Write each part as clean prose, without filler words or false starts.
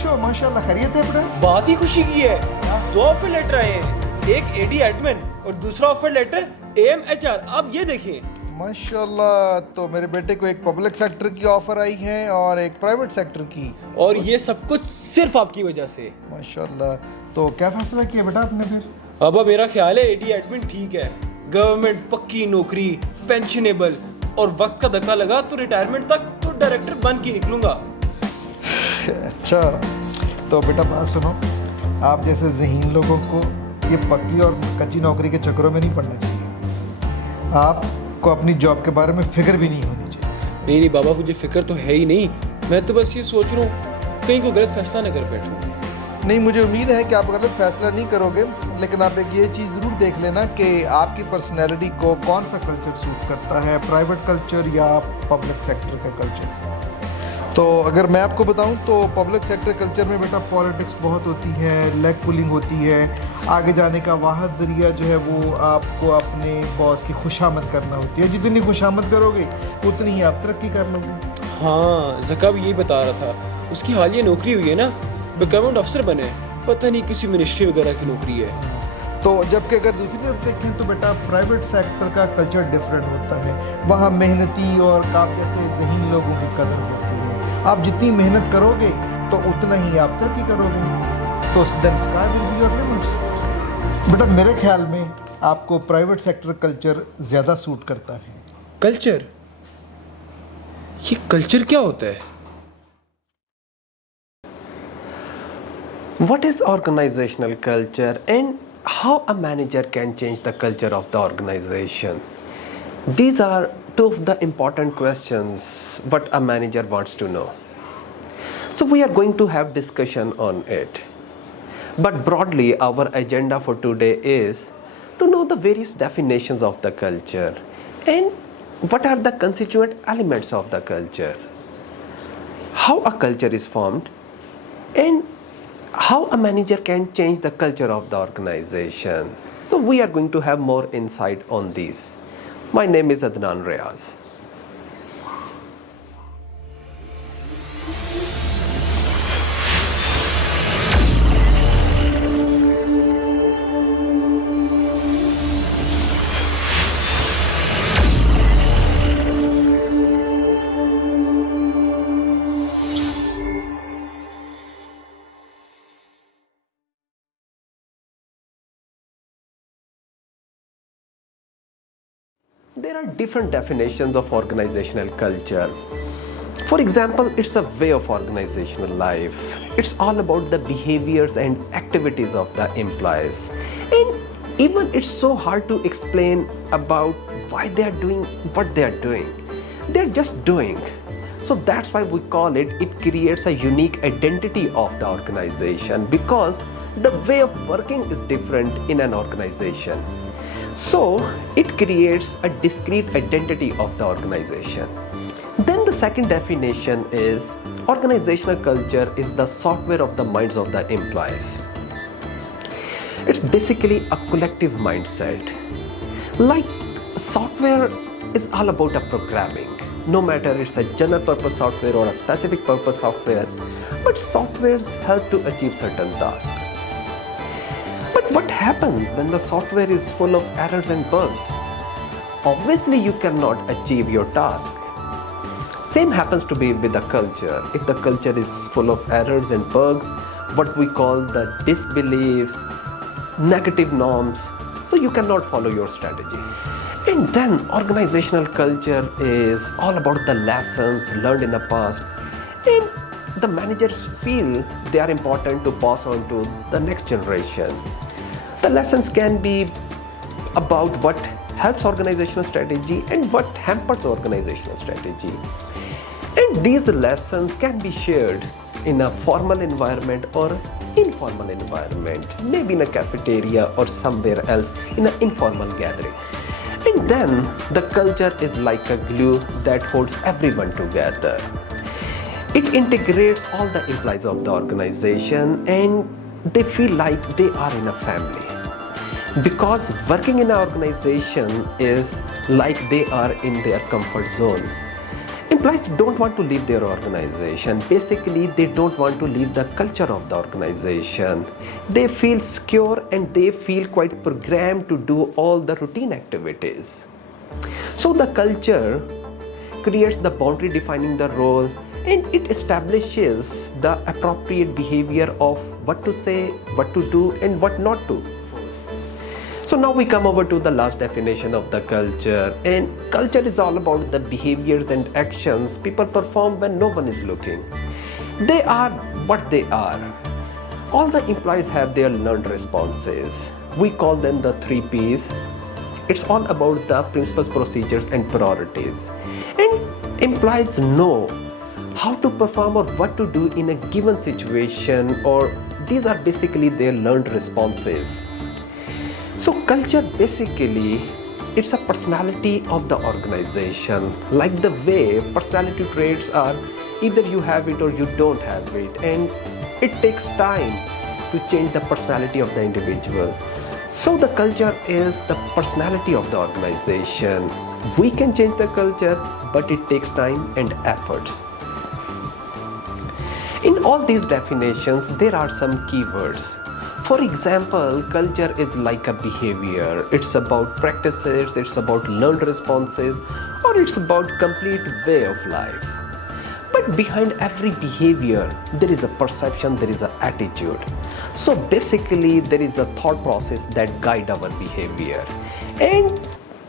खुश हो? माशाल्लाह, खैरियत है बेटा? बात ही खुशी की है। 2 ऑफर लेटर आए हैं, एक एडी एडमिन और दूसरा ऑफर लेटर AMHR। आप ये देखिए। माशाल्लाह, तो मेरे बेटे को एक पब्लिक सेक्टर की ऑफर आई है और एक प्राइवेट सेक्टर की। और ये सब कुछ सिर्फ आपकी वजह से। माशाल्लाह, तो क्या फैसला किया बेटा आपने फिर? अब मेरा ख्याल है एडी एडमिन ठीक है। गवर्नमेंट, पक्की नौकरी, पेंशनेबल और वक्त का धक्का लगा तो रिटायरमेंट तक तो डायरेक्टर बन के निकलूंगा। अच्छा, तो बेटा बात सुनो, आप जैसे ज़हीन लोगों को ये पक्की और कच्ची नौकरी के चक्करों में नहीं पड़ना चाहिए। आपको अपनी जॉब के बारे में फिक्र भी नहीं होनी चाहिए। नहीं बाबा, मुझे फिक्र तो है ही नहीं। मैं तो बस ये सोच रहा हूँ कहीं कोई गलत फैसला न कर बैठूं। नहीं, मुझे उम्मीद है कि आप गलत फैसला नहीं करोगे, लेकिन आप एक ये चीज़ ज़रूर देख लेना कि आपकी पर्सनैलिटी को कौन सा कल्चर सूट करता है, प्राइवेट कल्चर या पब्लिक सेक्टर का कल्चर। तो अगर मैं आपको बताऊं तो पब्लिक सेक्टर कल्चर में बेटा पॉलिटिक्स बहुत होती है, लेग पुलिंग होती है। आगे जाने का वाहिद ज़रिया जो है वो आपको अपने बॉस की खुशामद करना होती है। जितनी खुशामद करोगे उतनी ही आप तरक्की कर लोगे। हाँ, ज़का भी यही बता रहा था, उसकी हालिया नौकरी हुई है ना, गवर्नमेंट अफसर बने, पता नहीं किसी मिनिस्ट्री वगैरह की नौकरी है। तो जबकि अगर दूसरी तरफ देखें तो बेटा प्राइवेट सेक्टर का कल्चर डिफरेंट होता है। वहाँ मेहनती और आप जैसे ज़हीन लोगों की कदर होती है। आप जितनी मेहनत करोगे तो उतना ही आप तरक्की करोगे। तो then sky will be your limits. बेटा मेरे ख्याल में आपको प्राइवेट सेक्टर कल्चर ज़्यादा सूट करता है। कल्चर? ये कल्चर क्या होता है? What is organizational culture and how a manager can change the culture of the organization? These are two of the important questions what a manager wants to know. So we are going to have discussion on it. But broadly our agenda for today is to know the various definitions of the culture and what are the constituent elements of the culture, how a culture is formed, and how a manager can change the culture of the organization. So we are going to have more insight on these. My name is Adnan Reyaz. There are different definitions of organizational culture. For example, it's a way of organizational life. It's all about the behaviors and activities of the employees. And even it's so hard to explain about why they are doing what they are doing. They're just doing. So that's why we call it, it creates a unique identity of the organization because the way of working is different in an organization. So it creates a discrete identity of the organization. Then the second definition is organizational culture is the software of the minds of the employees. It's basically a collective mindset. Like software is all about a programming. No matter it's a general purpose software or a specific purpose software, but softwares help to achieve certain tasks. But what happens when the software is full of errors and bugs? Obviously you cannot achieve your task. Same happens to be with the culture. If the culture is full of errors and bugs, what we call the disbeliefs, negative norms, so you cannot follow your strategy. And then organizational culture is all about the lessons learned in the past, and the managers feel they are important to pass on to the next generation. The lessons can be about what helps organizational strategy and what hampers organizational strategy. And these lessons can be shared in a formal environment or informal environment, maybe in a cafeteria or somewhere else in an informal gathering. And then the culture is like a glue that holds everyone together. It integrates all the employees of the organization and they feel like they are in a family. Because working in an organization is like they are in their comfort zone. Employees don't want to leave their organization. Basically, they don't want to leave the culture of the organization. They feel secure and they feel quite programmed to do all the routine activities. So the culture creates the boundary defining the role, and it establishes the appropriate behavior of what to say, what to do, and what not to. So now we come over to the last definition of the culture, and culture is all about the behaviors and actions people perform when no one is looking. They are what they are. All the employees have their learned responses. We call them the 3 Ps. It's all about the principles, procedures, and priorities. And employees know how to perform or what to do in a given situation, or these are basically their learned responses. So culture basically, it's a personality of the organization, like the way personality traits are, either you have it or you don't have it, and it takes time to change the personality of the individual. So the culture is the personality of the organization. We can change the culture, but it takes time and efforts. In all these definitions, there are some keywords. For example, culture is like a behavior. It's about practices, it's about learned responses, or it's about complete way of life. But behind every behavior, there is a perception, there is an attitude. So basically, there is a thought process that guide our behavior. And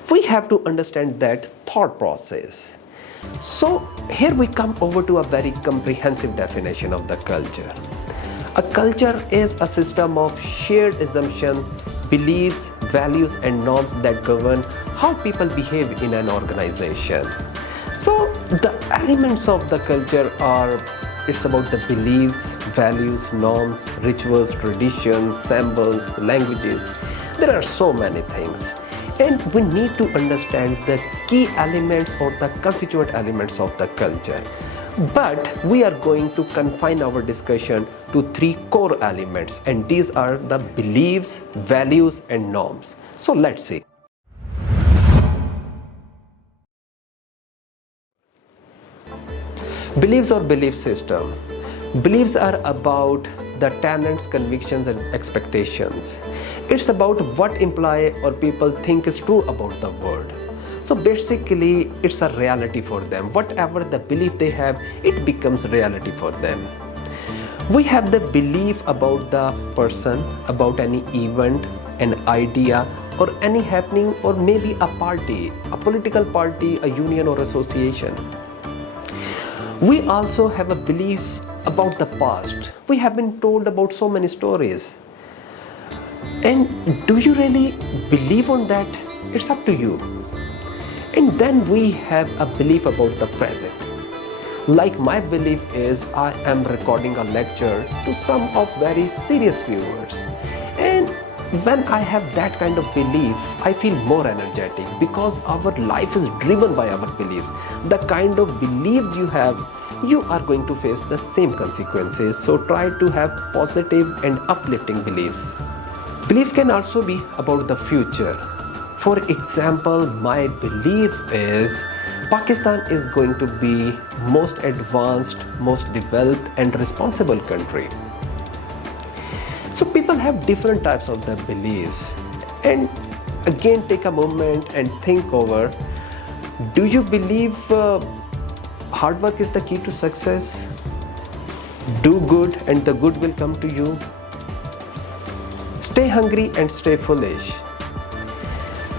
we have to understand that thought process. So here we come over to a very comprehensive definition of the culture. A culture is a system of shared assumptions, beliefs, values, and norms that govern how people behave in an organization. So the elements of the culture are, it's about the beliefs, values, norms, rituals, traditions, symbols, languages. There are so many things. And we need to understand the key elements or the constituent elements of the culture. But we are going to confine our discussion to 3 core elements, and these are the beliefs, values, and norms. So let's see. Beliefs or belief system. Beliefs are about the tenets, convictions, and expectations. It's about what employee or people think is true about the world. So basically, it's a reality for them. Whatever the belief they have, it becomes reality for them. We have the belief about the person, about any event, an idea, or any happening, or maybe a party, a political party, a union, or association. We also have a belief about the past. We have been told about so many stories. And do you really believe on that? It's up to you. And then we have a belief about the present. Like my belief is I am recording a lecture to some of very serious viewers. And when I have that kind of belief, I feel more energetic because our life is driven by our beliefs. The kind of beliefs you have, you are going to face the same consequences. So try to have positive and uplifting beliefs. Beliefs can also be about the future. For example, my belief is Pakistan is going to be most advanced, most developed and responsible country. So people have different types of their beliefs. And again, take a moment and think over, do you believe hard work is the key to success? Do good and the good will come to you. Stay hungry and stay foolish.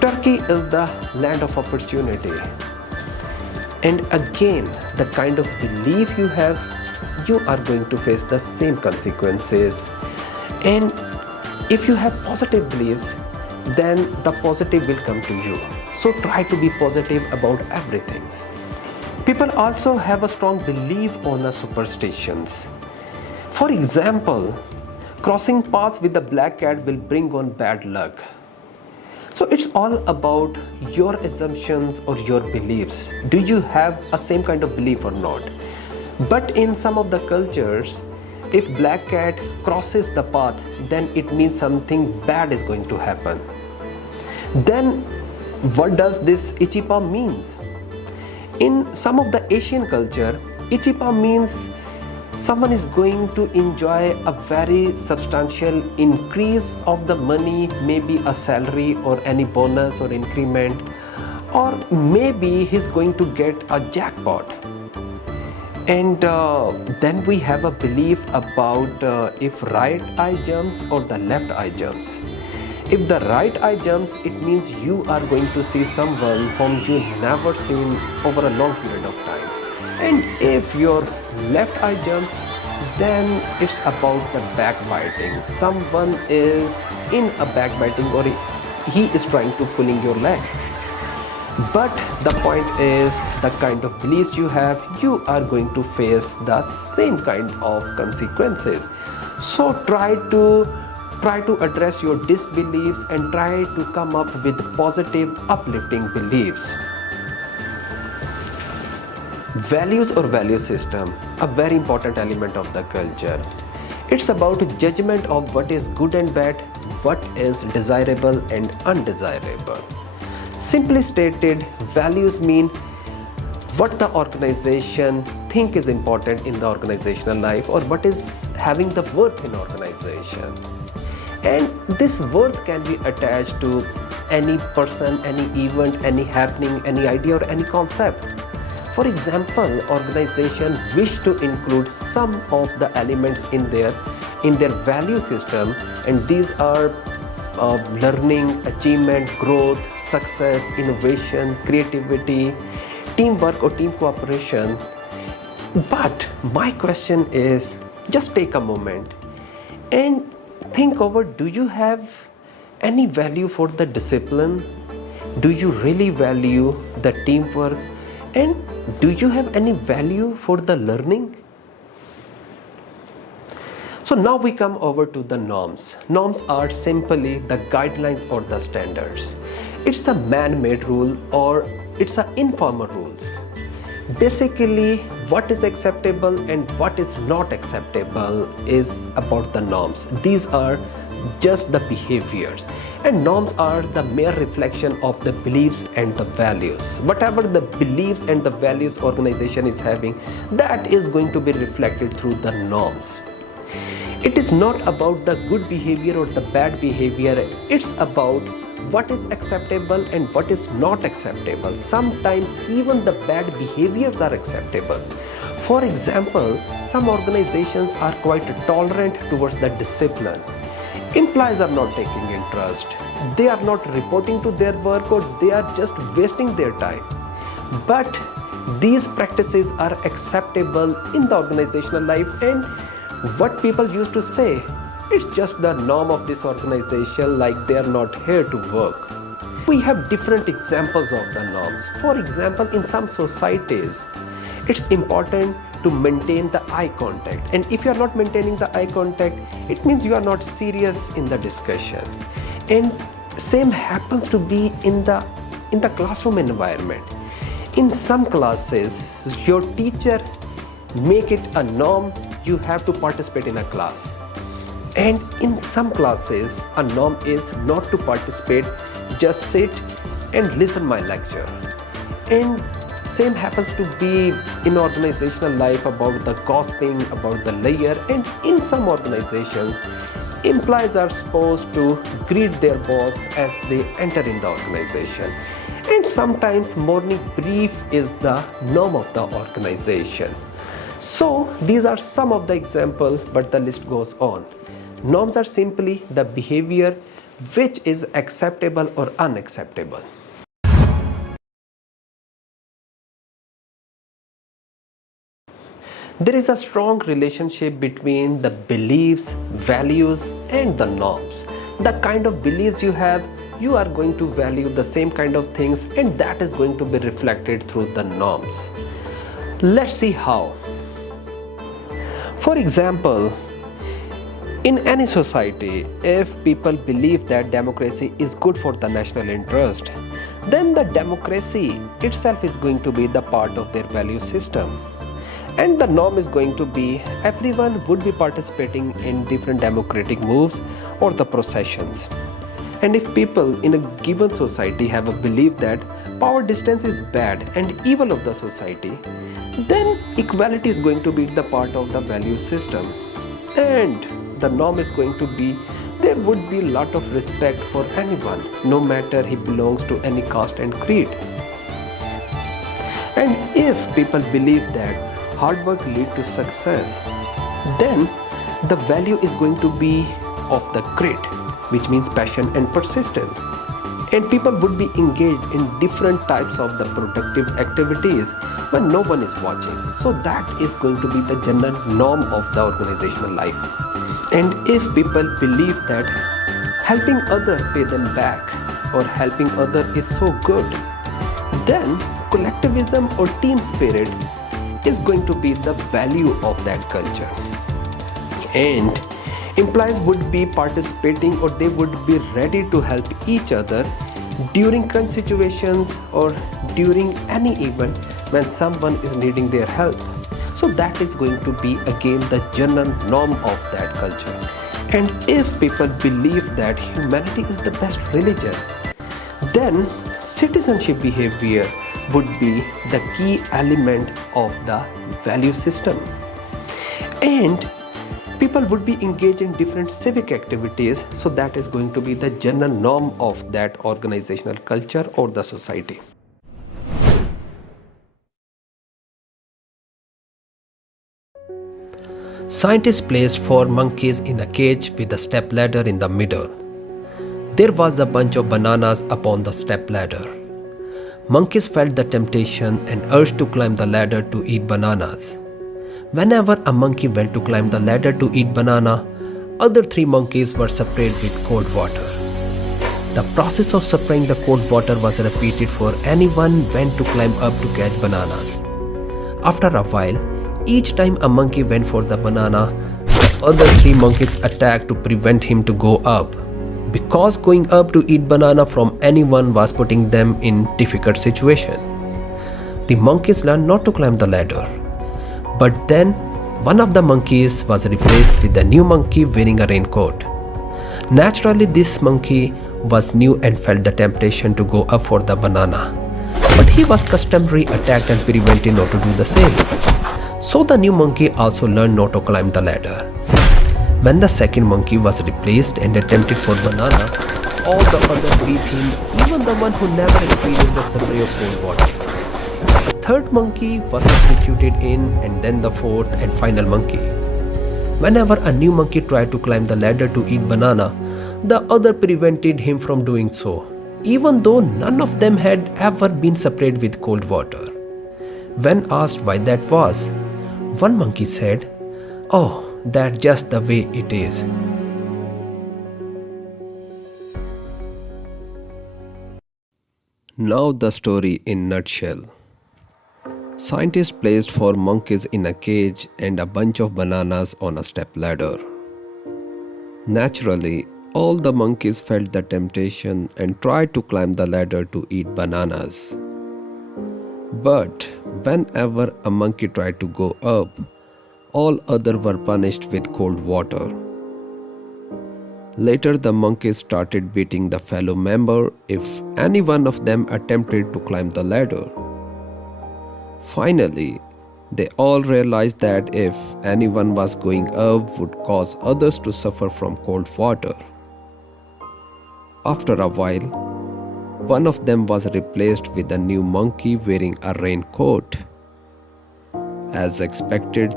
Turkey is the land of opportunity. And again, the kind of belief you have, you are going to face the same consequences. And if you have positive beliefs, then the positive will come to you. So try to be positive about everything. People also have a strong belief on the superstitions. For example, crossing paths with a black cat will bring on bad luck. So it's all about your assumptions or your beliefs. Do you have a same kind of belief or not? But in some of the cultures, if black cat crosses the path, then it means something bad is going to happen. Then what does this itchy paw means? In some of the Asian culture, Ichipa means someone is going to enjoy a very substantial increase of the money, maybe a salary or any bonus or increment, or maybe he's going to get a jackpot. And then we have a belief about if right eye jumps or the left eye jumps. If the right eye jumps, it means you are going to see someone whom you never seen over a long period of time. And if your left eye jumps, then it's about the backbiting. Someone is in a backbiting, or he is trying to pulling your legs. But the point is, the kind of beliefs you have, you are going to face the same kind of consequences. So try to address your disbeliefs and try to come up with positive, uplifting beliefs. Values or value system, a very important element of the culture. It's about judgment of what is good and bad, what is desirable and undesirable. Simply stated, values mean what the organization think is important in the organizational life, or what is having the worth in organization. And this worth can be attached to any person, any event, any happening, any idea or any concept. For example, organization wish to include some of the elements in their value system, and these are learning, achievement, growth, success, innovation, creativity, teamwork or team cooperation. But my question is, just take a moment and think over, do you have any value for the discipline? Do you really value the teamwork? And do you have any value for the learning? So now we come over to the norms. Norms are simply the guidelines or the standards. It's a man-made rule or it's an informal rules. Basically, what is acceptable and what is not acceptable is about the norms. These are just the behaviors, and norms are the mere reflection of the beliefs and the values. Whatever the beliefs and the values organization is having, that is going to be reflected through the norms. It is not about the good behavior or the bad behavior. It's about what is acceptable and what is not acceptable. Sometimes even the bad behaviors are acceptable. For example, some organizations are quite tolerant towards the discipline. Employees are not taking interest. They are not reporting to their work, or they are just wasting their time. But these practices are acceptable in the organizational life, and what people used to say, it's just the norm of this organization, like they are not here to work. We have different examples of the norms. For example, in some societies, it's important to maintain the eye contact, and if you are not maintaining the eye contact, it means you are not serious in the discussion. And same happens to be in the classroom environment. In some classes, your teacher make it a norm, you have to participate in a class. And in some classes, a norm is not to participate, just sit and listen my lecture. And same happens to be in organizational life about the gossiping, about the layer. And in some organizations, employees are supposed to greet their boss as they enter in the organization. And sometimes morning brief is the norm of the organization. So these are some of the examples, but the list goes on. Norms are simply the behavior which is acceptable or unacceptable. There is a strong relationship between the beliefs, values, and the norms. The kind of beliefs you have, you are going to value the same kind of things, and that is going to be reflected through the norms. Let's see how. For example, in any society, if people believe that democracy is good for the national interest, then the democracy itself is going to be the part of their value system. And the norm is going to be everyone would be participating in different democratic moves or the processions. And if people in a given society have a belief that power distance is bad and evil of the society, then equality is going to be the part of the value system. And the norm is going to be there would be a lot of respect for anyone, no matter he belongs to any caste and creed. And if people believe that hard work leads to success, then the value is going to be of the grit, which means passion and persistence. And people would be engaged in different types of the productive activities when no one is watching. So that is going to be the general norm of the organizational life. And if people believe that helping others pay them back or helping others is so good, then collectivism or team spirit is going to be the value of that culture. And employees would be participating or they would be ready to help each other during crunch situations or during any event when someone is needing their help. So that is going to be again the general norm of that culture. And if people believe that humanity is the best religion, then citizenship behavior would be the key element of the value system. And people would be engaged in different civic activities, so that is going to be the general norm of that organizational culture or the society. Scientists placed 4 monkeys in a cage with a step ladder in the middle. There was a bunch of bananas upon the step ladder. Monkeys felt the temptation and urge to climb the ladder to eat bananas. Whenever a monkey went to climb the ladder to eat banana, other 3 monkeys were sprayed with cold water. The process of spraying the cold water was repeated for anyone went to climb up to catch bananas. After a while, each time a monkey went for the banana, the other 3 monkeys attacked to prevent him to go up, because going up to eat banana from anyone was putting them in difficult situation. The monkeys learned not to climb the ladder. But then, one of the monkeys was replaced with a new monkey wearing a raincoat. Naturally, this monkey was new and felt the temptation to go up for the banana. But he was customarily attacked and prevented not to do the same. So the new monkey also learned not to climb the ladder. When the second monkey was replaced and attempted for banana, all the others beat him, even the one who never experienced the spray of cold water. The third monkey was substituted in, and then the fourth and final monkey. Whenever a new monkey tried to climb the ladder to eat banana, the other prevented him from doing so, even though none of them had ever been sprayed with cold water. When asked why that was, one monkey said, "Oh, that's just the way it is." Now the story in nutshell. Scientists placed 4 monkeys in a cage and a bunch of bananas on a step ladder. Naturally, all the monkeys felt the temptation and tried to climb the ladder to eat bananas. But whenever a monkey tried to go up, all others were punished with cold water. Later, the monkeys started beating the fellow member if any one of them attempted to climb the ladder. Finally, they all realized that if anyone was going up would cause others to suffer from cold water. After a while, one of them was replaced with a new monkey wearing a raincoat. As expected,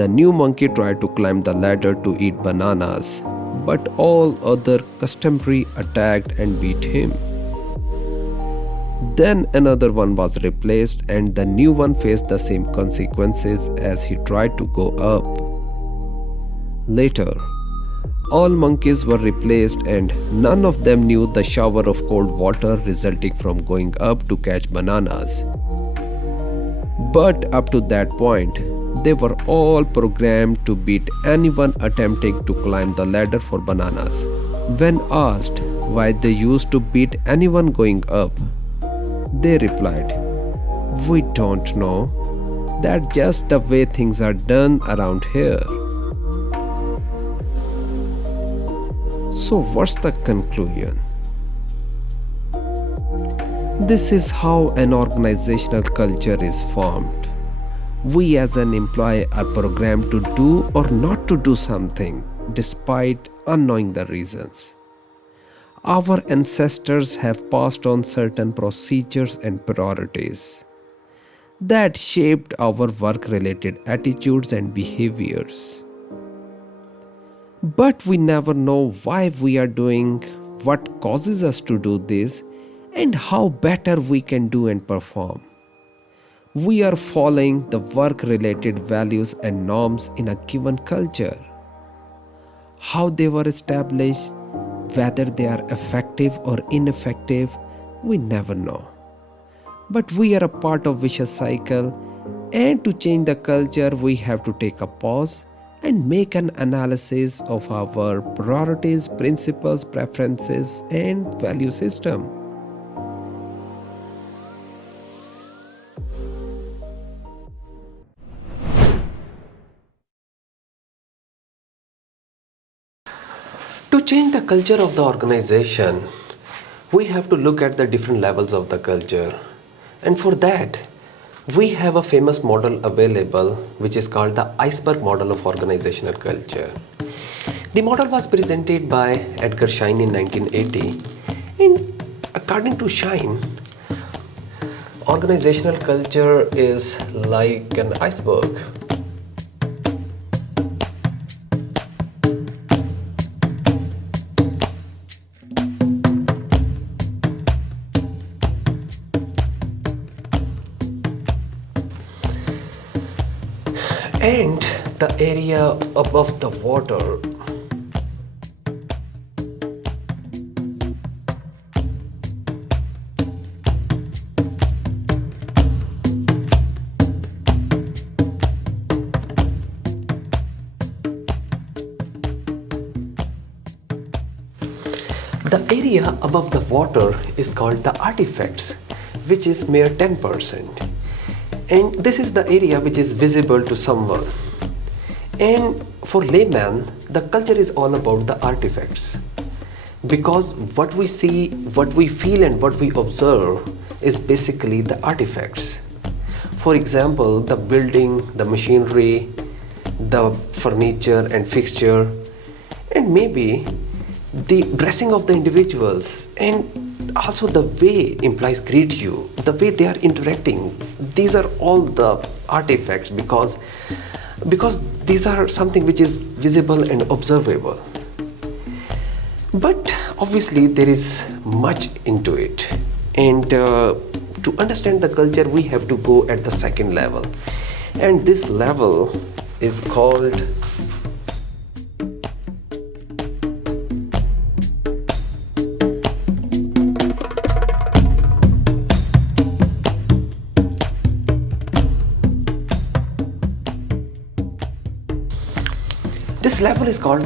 the new monkey tried to climb the ladder to eat bananas, but all other customary attacked and beat him. Then another one was replaced and the new one faced the same consequences as he tried to go up. Later, all monkeys were replaced and none of them knew the shower of cold water resulting from going up to catch bananas. But up to that point, they were all programmed to beat anyone attempting to climb the ladder for bananas. When asked why they used to beat anyone going up, they replied, "We don't know. That's just the way things are done around here." So what's the conclusion? This is how an organizational culture is formed. We as an employee are programmed to do or not to do something despite unknowing the reasons. Our ancestors have passed on certain procedures and priorities that shaped our work related attitudes and behaviors. But we never know why we are doing what causes us to do this and how better we can do and perform. We are following the work related values and norms in a given culture. How they were established, whether they are effective or ineffective, we never know. But we are a part of vicious cycle, and to change the culture we have to take a pause and make an analysis of our priorities, principles, preferences and value system. To change the culture of the organization, we have to look at the different levels of the culture. And for that, we have a famous model available which is called the Iceberg model of organizational culture. The model was presented by Edgar Schein in 1980. And according to Schein, organizational culture is like an iceberg. And the area above the water is called the artifacts, which is mere 10%. And this is the area which is visible to someone. And for layman, the culture is all about the artifacts, because what we see, what we feel and what we observe is basically the artifacts. For example, the building, the machinery, the furniture and fixture, and maybe the dressing of the individuals, and also the way employees greet you, the way they are interacting. These are all the artifacts because these are something which is visible and observable. But obviously there is much into it, and to understand the culture we have to go at the second level, and this level is called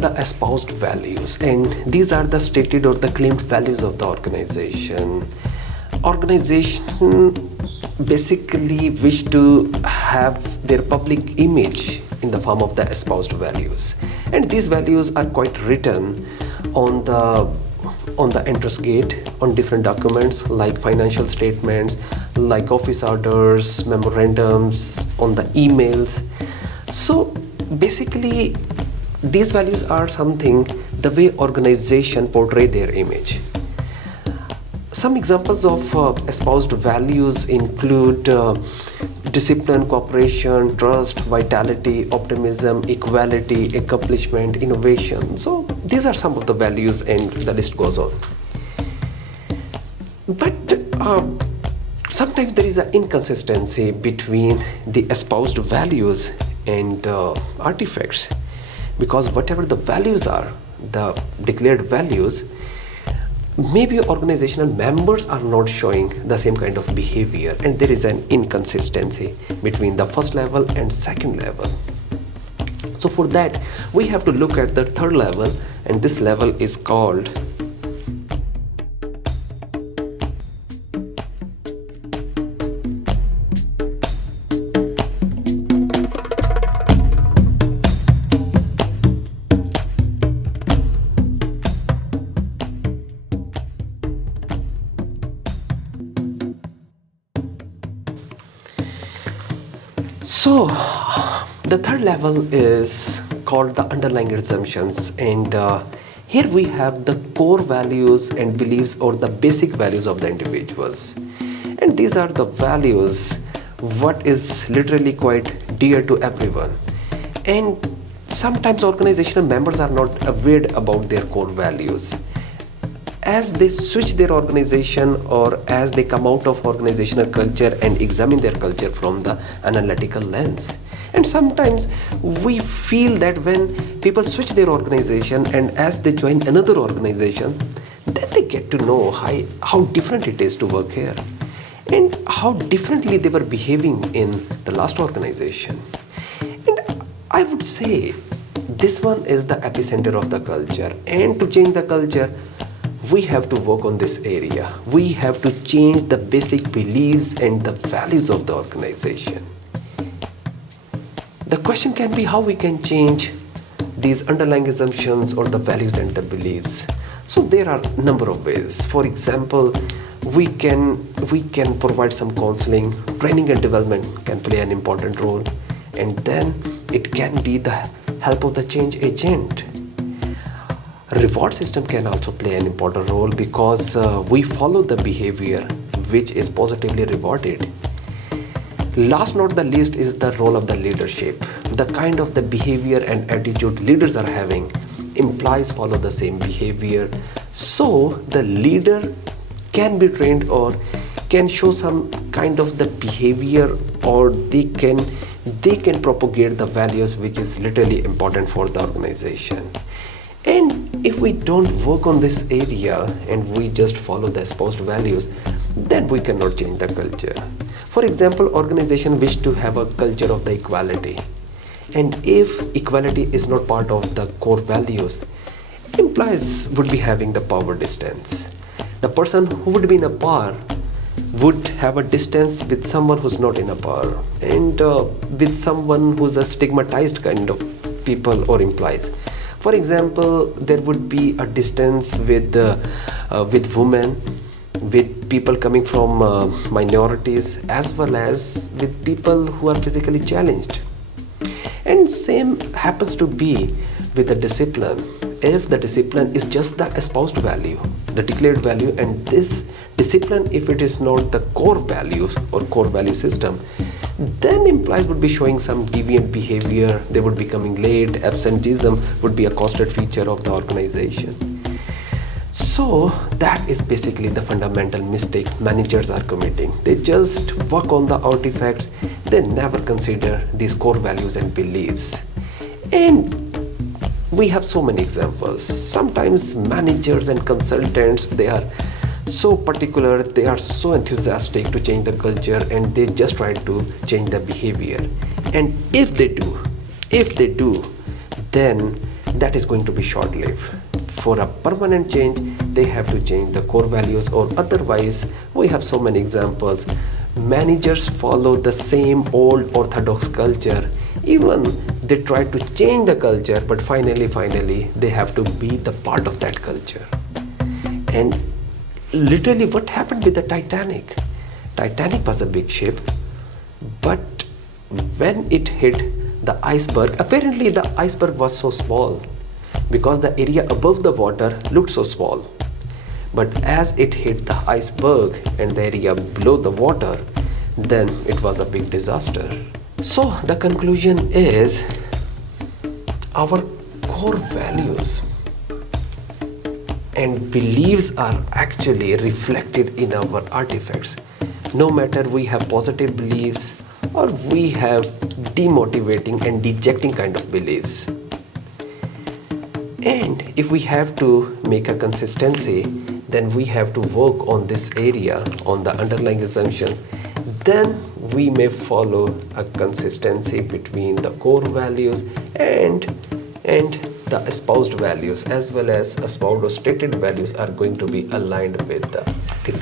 the espoused values, and these are the stated or the claimed values of the organization. Organization basically wish to have their public image in the form of the espoused values, and these values are quite written on the entrance gate, on different documents like financial statements, like office orders, memorandums, on the emails. So basically these values are something the way organization portray their image. Some examples of espoused values include discipline, cooperation, trust, vitality, optimism, equality, accomplishment, innovation. So these are some of the values, and the list goes on. But sometimes there is an inconsistency between the espoused values and artifacts, because whatever the values are, the declared values, maybe organizational members are not showing the same kind of behavior, and there is an inconsistency between the first level and second level. So for that we have to look at the third level, and this level is called So, the third level is called the underlying assumptions, and here we have the core values and beliefs or the basic values of the individuals. And these are the values what is literally quite dear to everyone. And sometimes organizational members are not aware about their core values. As they switch their organization or as they come out of organizational culture and examine their culture from the analytical lens. And sometimes we feel that when people switch their organization and as they join another organization, then they get to know how different it is to work here and how differently they were behaving in the last organization. And I would say this one is the epicenter of the culture, and to change the culture, we have to work on this area. We have to change the basic beliefs and the values of the organization. The question can be how we can change these underlying assumptions or the values and the beliefs. So there are a number of ways. For example, we can provide some counseling, training and development can play an important role, and then it can be the help of the change agent. Reward system can also play an important role because we follow the behavior which is positively rewarded. Last not the least is the role of the leadership. The kind of the behavior and attitude leaders are having, employees follow the same behavior. So the leader can be trained or can show some kind of the behavior, or they can propagate the values which is literally important for the organization. And if we don't work on this area and we just follow the espoused values, then we cannot change the culture. For example, organization wish to have a culture of the equality, and if equality is not part of the core values, employees would be having the power distance. The person who would be in a power would have a distance with someone who's not in a power, and with someone who's a stigmatized kind of people or employees. For example, there would be a distance with women, with people coming from minorities, as well as with people who are physically challenged. And same happens to be with the discipline. If the discipline is just the espoused value, the declared value, and this discipline, if it is not the core values or core value system, then employees would be showing some deviant behavior, they would be coming late, absenteeism would be a constant feature of the organization. So that is basically the fundamental mistake managers are committing. They just work on the artifacts, they never consider these core values and beliefs. And we have so many examples. Sometimes managers and consultants, they are so particular, they are so enthusiastic to change the culture, and they just try to change the behavior. And if they do, then that is going to be short-lived. For a permanent change, they have to change the core values, or otherwise we have so many examples. Managers follow the same old orthodox culture. Even they try to change the culture, but finally they have to be the part of that culture. And literally what happened with the Titanic? Titanic was a big ship, but when it hit the iceberg, apparently the iceberg was so small because the area above the water looked so small. But as it hit the iceberg and the area below the water, then it was a big disaster. So the conclusion is our core values and beliefs are actually reflected in our artifacts. No matter we have positive beliefs or we have demotivating and dejecting kind of beliefs. And if we have to make a consistency, then we have to work on this area, on the underlying assumptions. Then we may follow a consistency between the core values and the espoused values, as well as espoused or stated values are going to be aligned with the different